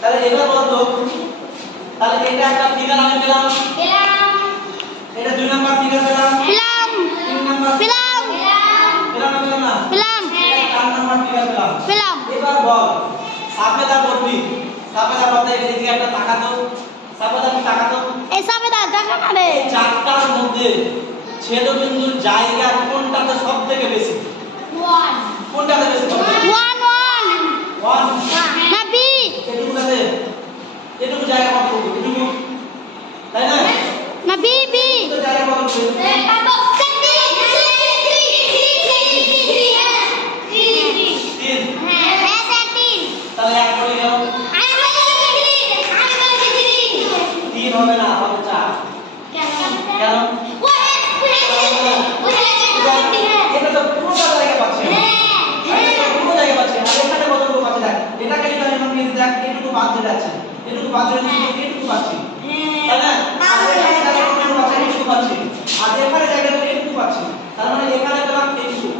তাহলে এবার বলতো তাহলে এটা একটা ফিগার আমি পেলাম এটা 2 নাম্বার ফিগার পেলাম 3 নাম্বার পেলাম না 4 নাম্বার ফিগার পেলাম এবার বল সাফেদা বলবি সাফেদা বলতে এদিকে একটা তাকাতো সাফেদা কি তাকাতো এই সাফেদা দেখা না রে চারটার মধ্যে ছেদবিন্দুর জায়গা কোনটাতে সবথেকে বেশি 1 কোনটাতে বেশি 1 না বি এটুকু জায়গা কত এটুকু তাই না না বি জায়গা কত তাহলে এক করে গেল 3 হবে না হবে 4 কেন এটা তো পুরো জায়গা পাচ্ছে পুরো জায়গা পাচ্ছে আর এখানে কতটুকু পাচ্ছে দেখ এটাকে যদি আমি নিয়ে দেখ এটুকু বাদ দিয়ে যাচ্ছে এটুকু বাদ দিয়ে এটুকু পাচ্ছি তাই না আর এখানে জায়গা এটুকু পাচ্ছি আর এখানে জায়গা এটুকু পাচ্ছি তার মানে এখানে পেলাম এটুকু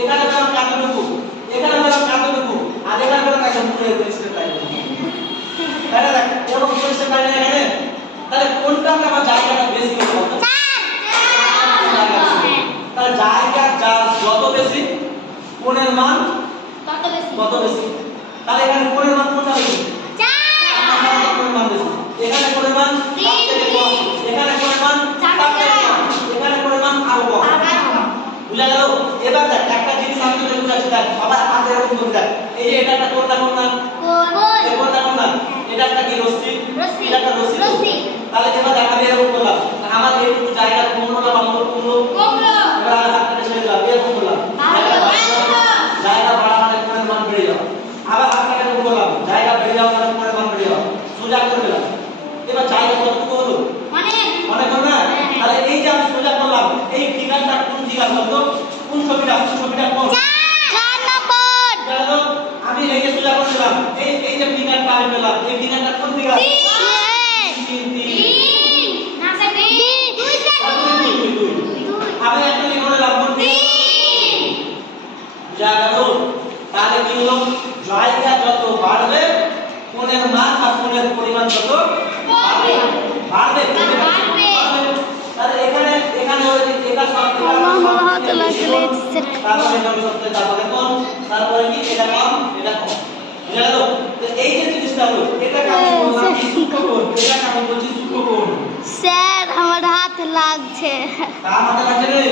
এখানে পেলাম কতটুকু এখানে পেলাম কতটুকু আর এখানে পেলাম একদম পুরো এক্সট্রা টাইম তাই না দেখ কোনো পরিষ্কার পাই না এখানে তাহলে কোনটা আমার জায়গাটা বেশি হবে বলতো তাহলে জায়গা যত বেশি কোণের মান তত বেশি তাহলে এখানে কোণের মান কোনটা বেশি 4 কোণের মান বেশি এখানে কোণের মান তার থেকে কম এখানে কোণের মান তার থেকে কম এখানে কোণের মান আরো কম বুঝা গেল এবার দেখ একটা জিনিস আমি তোকে বুঝাচ্ছি দেখ আবার হাতে এরকম করে দেখ এই যে এটা একটা কোণটা কোণ না কোণটা কোণ না এটা একটা কি রশ্মি এটা একটা রশ্মি তাহলে এবার দেখ আমি এরকম করলাম আমার এইটুকু জায়গা কমলো না বাড়লো কমলো এবার আমি হাতটা ছেড়ে দিলাম এরকম করলাম জায়গা বাড়া মানে কোণের মান বেড়ে যাবে আবার হাতটা এরকম করলাম জায়গা বেড়ে যাওয়া মানে কোণের মান বেড়ে যাবে সোজা করে দিলাম এবার জায়গা কতটুকু হলো মনে কর না তাহলে এই যে আমি সোজা করলাম এই ফিগারটা কোন দিকে বলতো কোন ছবিটা কোন 4 নম্বর জানো আমি এই যে সোজা করে দিলাম এই যে ফিগারটা আমি পেলাম এই ফিগারটা কোন দিকে আমি একটা লিখে রাখবো জানো তাহলে কি হলো জায়গা যত বাড়বে কোণের মান আর কোণের পরিমাণ তত বাড়বে তাহলে এখানে ওই এটা সব তারপরে কম সবচেয়ে তারপরে কম তারপরে কি এটা কম বুঝা গেল তো এই যে জিনিসটা হলো এটা আমি বললাম কি সূক্ষ্মকোণ এটা আমি বলছি সূক্ষ্মকোণ স্যার আমার হাত লাগছে কার হাতে লাগছে রে